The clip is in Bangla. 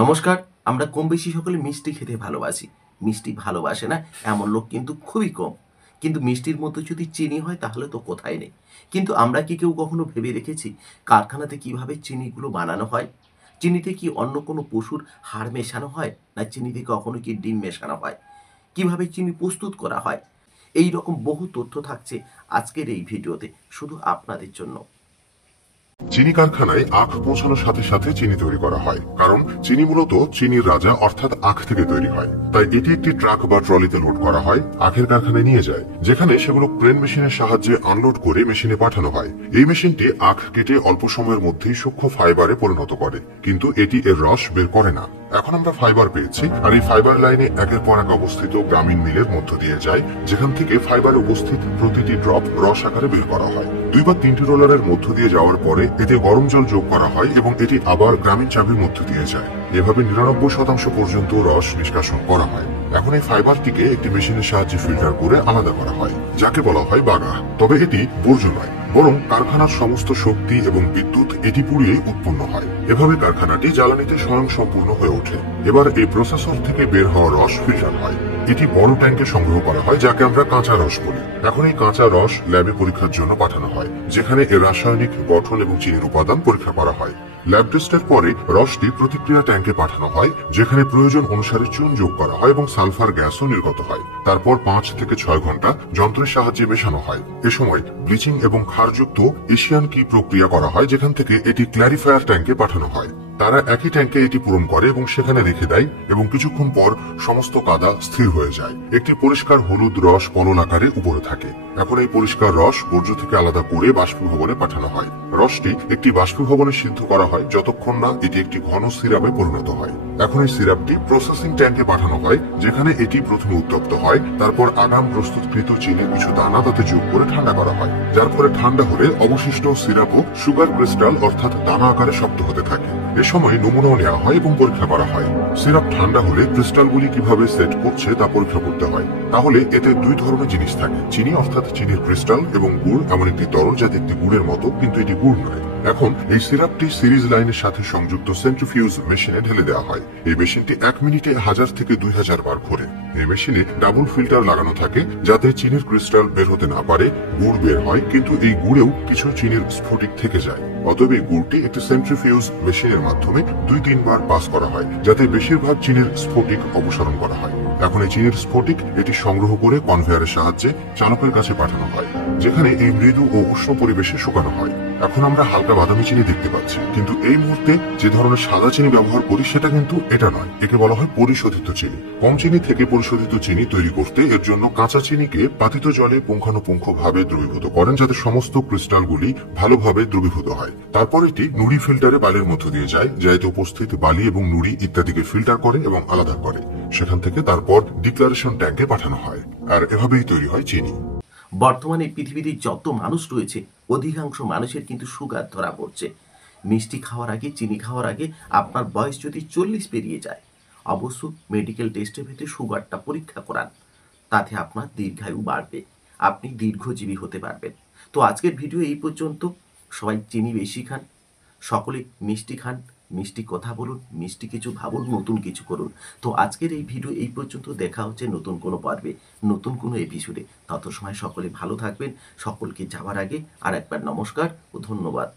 নমস্কার। আমরা কম বেশি সকলে মিষ্টি খেতে ভালোবাসি। মিষ্টি ভালোবাসে না এমন লোক কিন্তু খুবই কম। কিন্তু মিষ্টির মধ্যে যদি চিনি হয় তাহলে তো কোথায় নেই। কিন্তু আমরা কি কেউ কখনো ভেবে দেখেছি কারখানাতে কিভাবে চিনিগুলো বানানো হয়? চিনিতে কি অন্য কোনো পশুর হাড় মেশানো হয়? না চিনিতে কখনো কি ডিম মেশানো হয়? কিভাবে চিনি প্রস্তুত করা হয়? এই রকম বহু তথ্য থাকছে আজকের এই ভিডিওতে শুধু আপনাদের জন্য। চিনি কারখানায় আখ পৌঁছানোর সাথে সাথে চিনি তৈরি করা হয়, কারণ চিনি মূলত চিনির রাজা অর্থাৎ আখ থেকে তৈরি হয়। তাই এটি একটি ট্রাক বা ট্রলিতে লোড করা হয়, আখের কারখানায় নিয়ে যায়, যেখানে সেগুলো ক্রেন মেশিনের সাহায্যে আনলোড করে মেশিনে পাঠানো হয়। এই মেশিনটি আখ কেটে অল্প সময়ের মধ্যেই সূক্ষ্ম ফাইবারে পরিণত করে, কিন্তু এটি এর রস বের করে না। এখন আমরা ফাইবার পেয়েছি, আর এই ফাইবার লাইনে একের পর এক অবস্থিত গ্রামীণ মিলের মধ্য দিয়ে যায়, যেখান থেকে ফাইবারে উপস্থিত প্রতিটি ড্রপ রস আকারে বের করা হয়। 2 বা 3টি রোলারের মধ্য দিয়ে যাওয়ার পরে এতে গরম জল যোগ করা হয় এবং এটি আবার গ্রামীণ চাবির মধ্য দিয়ে যায়। এভাবে 99% পর্যন্ত রস নিষ্কাশন করা হয়। এখন এই ফাইবারটিকে একটি মেশিনের সাহায্যে ফিল্টার করে আলাদা করা হয়, যাকে বলা হয় বাগা। তবে এটি বর্জ্য নয়, বরং কারখানার সমস্ত শক্তি এবং বিদ্যুৎ এটি পুড়িয়ে উৎপন্ন হয়। এভাবে কারখানাটি জ্বালানিতে স্বয়ংসম্পূর্ণ হয়ে ওঠে। এবার এই প্রসেসর থেকে বের হওয়া রস ফিল্টার হয়। এটি বড় ট্যাঙ্কে সংগ্রহ করা হয়, যাকে আমরা কাঁচা রস বলি। এখন এই কাঁচা রস ল্যাবে পরীক্ষার জন্য পাঠানো হয়, যেখানে এর রাসায়নিক গঠন এবং চিনির উপাদান পরীক্ষা করা হয়। ল্যাব টেস্টের পরে রসটি প্রতিক্রিয়া ট্যাঙ্কে পাঠানো হয়, যেখানে প্রয়োজন অনুসারে চুন যোগ করা হয় এবং সালফার গ্যাসও নির্গত হয়। তারপর 5 থেকে 6 ঘন্টা যন্ত্রের সাহায্যে মেশানো হয়। এ সময় ব্লিচিং এবং ক্ষারযুক্ত এশিয়ান কি প্রক্রিয়া করা হয়, যেখান থেকে এটি ক্ল্যারিফায়ার ট্যাঙ্কে পাঠানো হয়। তারা একই ট্যাঙ্কে এটি পূরণ করে এবং সেখানে রেখে দেয়, এবং কিছুক্ষণ পর সমস্ত কাদা স্থির হয়ে যায়। একটি পরিষ্কার হলুদ রস পলল আকারে উপরে থাকে। এখন এই পরিষ্কার রস বর্জ্য থেকে আলাদা করে বাষ্পীভবনে পাঠানো হয়। রসটি একটি বাষ্পীভবনে সিদ্ধ করা হয় যতক্ষণ না এটি একটি ঘন সিরাপে পরিণত হয়। এখন এই সিরাপটি প্রসেসিং ট্যাঙ্কে পাঠানো হয়, যেখানে এটি প্রথমে উত্তপ্ত হয়। তারপর আগাম প্রস্তুতকৃত চিনির কিছু দানা তাতে যোগ করে ঠান্ডা করা হয়, যার ফলে ঠান্ডা হলে অবশিষ্ট সিরাপও সুগার ক্রিস্টাল অর্থাৎ দানা আকারে শক্ত হতে থাকে। এ সময় নমুনাও নেওয়া হয় এবং পরীক্ষা করা হয়। সিরাপ ঠান্ডা হলে ক্রিস্টালগুলি কিভাবে সেট করছে তা পরীক্ষা করতে হয়। তাহলে এতে 2 ধরনের জিনিস থাকে, চিনি অর্থাৎ চিনির ক্রিস্টাল এবং গুড় এমন একটি তরল যাতে একটি গুড়ের মতো, কিন্তু এটি গুড় নয়। এখন এই সিরাপটি সিরিজ লাইনের সাথে সংযুক্ত সেন্ট্রিফিউজ মেশিনে ঢেলে দেওয়া হয়। এই মেশিনটি 1 মিনিটে 1000 থেকে 2000 বার ঘোরে। এই মেশিনে ডাবল ফিল্টার লাগানো থাকে, যাতে চিনির ক্রিস্টাল বের হতে না পারে, গুড় বের হয়, কিন্তু এই গুড়েও কিছু চিনির স্ফটিক থেকে যায়। অতএব এই গুড়টি একটি সেন্ট্রিফিউজ মেশিনের মাধ্যমে 2-3 বার পাস করা হয়, যাতে বেশিরভাগ চিনির স্ফটিক অপসারণ করা হয়। এখন এই চিনির স্ফটিক এটি সংগ্রহ করে কনভেয়ারের সাহায্যে চালকের কাছে পাঠানো হয়, যেখানে এই মৃদু ও উষ্ণ পরিবেশে শুকানো হয়। এখন আমরা হালকা বাদামি চিনি দেখতে পাচ্ছি, কিন্তু এই মুহূর্তে যে ধরনের সাদা চিনি ব্যবহার করি সেটা কিন্তু এটা নয়। একে বলা হয় পরিশোধিত চিনি। কম চিনি থেকে পরিশোধিত চিনি তৈরি করতে এর জন্য কাঁচা চিনিকে পাতিত জলে পুঙ্খানুপুঙ্খভাবে দ্রবীভূত করেন, যাতে সমস্ত ক্রিস্টালগুলি ভালোভাবে দ্রবীভূত হয়। তারপর এটি নুড়ি ফিল্টারে বালির মধ্য দিয়ে যায়, যা এতে উপস্থিত বালি এবং নুড়ি ইত্যাদিকে ফিল্টার করে এবং আলাদা করে। সেখান থেকে তারপর ডিক্লারেশন ট্যাঙ্কে পাঠানো হয়, আর এভাবেই তৈরি হয় চিনি। বর্তমানে পৃথিবীতে যত মানুষ রয়েছে অধিকাংশ মানুষের কিন্তু সুগার ধরা পড়ছে। মিষ্টি খাওয়ার আগে, চিনি খাওয়ার আগে আপনার বয়স যদি 40 পেরিয়ে যায়, অবশ্য মেডিকেল টেস্টের ভেতরে সুগারটা পরীক্ষা করান। তাতে আপনার দীর্ঘায়ু বাড়বে, আপনি দীর্ঘজীবী হতে পারবেন। তো আজকের ভিডিও এই পর্যন্ত। সবাই চিনি বেশি খান, সকলে মিষ্টি খান, মিষ্টি কথা বলুন, মিষ্টি কিছু ভাবুন, নতুন কিছু করুন। তো আজকের এই ভিডিও এই পর্যন্ত। দেখা হচ্ছে নতুন কোনো পর্বে, নতুন কোনো এপিসোডে। তত সময় সকলে ভালো থাকবেন। সকলকে যাওয়ার আগে আর একবার নমস্কার ও ধন্যবাদ।